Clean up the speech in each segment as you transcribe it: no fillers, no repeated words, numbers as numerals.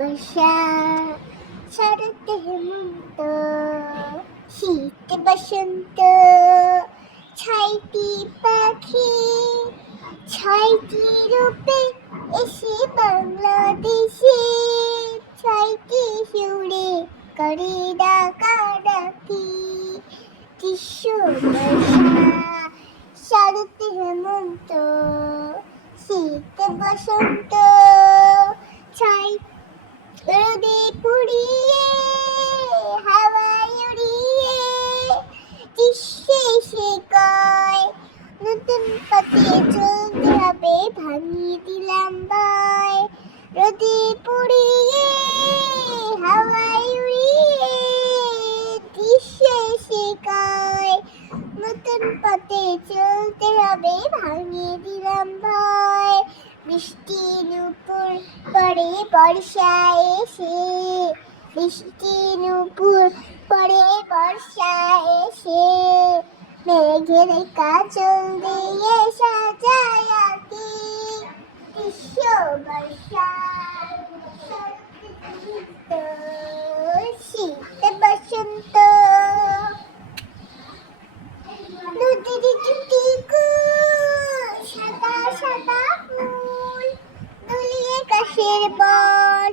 বর্ষা, শরৎ হেমন্ত, শীত বসন্ত, ছয়টি পাখি ছয়টি রূপে এসে বাংলাদেশে, ছয়টি সুরে করে ডাকাডাকি। গ্রীষ্ম বর্ষা, শরৎ হেমন্ত, শীত বসন্ত, ছয় রোদে পুড়িয়ে হাওয়ায় উড়িয়ে গ্রীষ্মে সে কয় নতুন পথে চলতে হবে, ভাঙিয়ে দিলাম ভয়। রোদে পুড়িয়ে হাওয়ায় উড়িয়ে গ্রীষ্মে সে কয় নতুন পথে চলতে হবে, ভাঙিয়ে দিলাম ভয়। বৃষ্টি নূপুর পড়ে বর্ষা এসে, বৃষ্টি নূপুর পড়ে বর্ষা এসে, মেঘের কাজল দিয়ে সাজায় আঁকি। গ্রীষ্ম বর্ষা, শীত বসন্ত, নদীর জুটি সাদা সাদা ফুল, দুলিয়ে কাশের বন,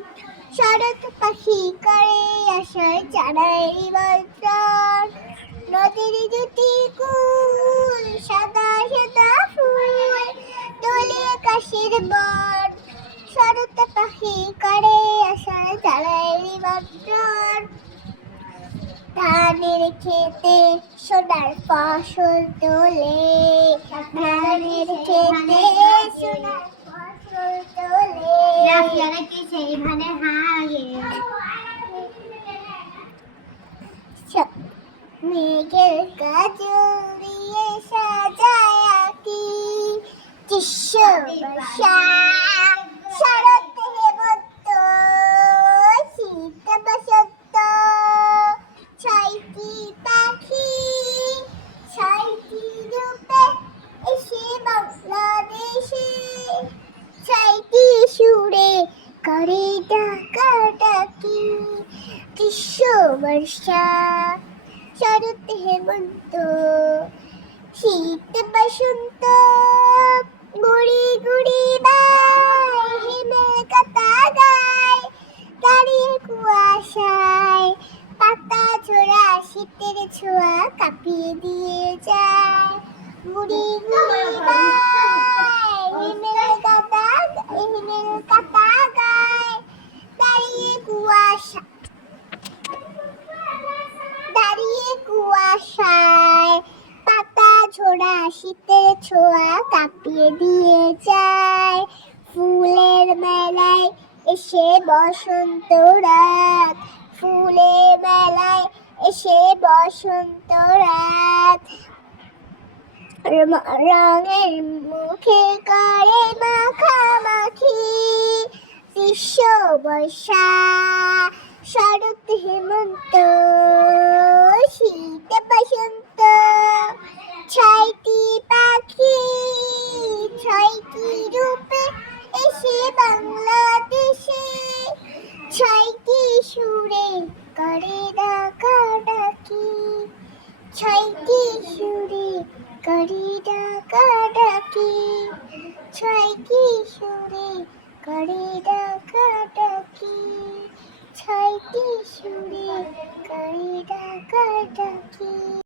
শরৎ পাখি করে আশায় জানাই নিমন্ত্রণ। নদীর জুটি কুল সাদা সাদা ফুল, দুলিয়ে কাশের বন, শরৎ পাখি করে আশায় জানাই নিমন্ত্রণ। ধানের খেতে সোনার ফসল তোলে, ধানের খেতে সোনার ফসল তোলে, মেঘের কাজল দিয়ে সাজায় আঁকি। গ্রীষ্ম বর্ষা, শরৎ হেমন্ত, শীত বসন্ত, ছয়টি পাখি ছয়টি রূপে এসে বাংলাদেশে, ছয়টি সুরে করে ডাকাডাকি। গ্রীষ্ম বর্ষা, শরৎ হেমন্ত, শীত বসন্ত, গুড়ি গুড়ি বাই হিমেল কাতা গায়, দাঁড়িয়ে কুয়াশায় পাতা ঝোড়া শীতের ছোঁয়া কাঁপিয়ে দিয়ে যায়। গুড়ি গুড়ি বাই হিমেল কাতা গায়, দাঁড়িয়ে কুয়াশায় পাতা ঝোড়া শীতের ছোঁয়া কাঁপিয়ে দিয়ে যায়। ফুলের মেলায় এসে বসন্ত রাত, ফুলের মেলায় এসে বসন্ত রাত, রঙের মুখে করে মাখামাখি। গ্রীষ্ম বর্ষা, শরৎ হেমন্ত, শীত বসন্ত, ছয়টি পাখি ছয়টি রূপে এসে বাংলাদেশে, ছয়টি সুরে করে ডাকাডাকি। ছয়টি সুরে করে ডাকাডাকি, ছয়টি সুরে করে ডাকাডাকি, ছয়টি সুরে করে ডাকাডাকি।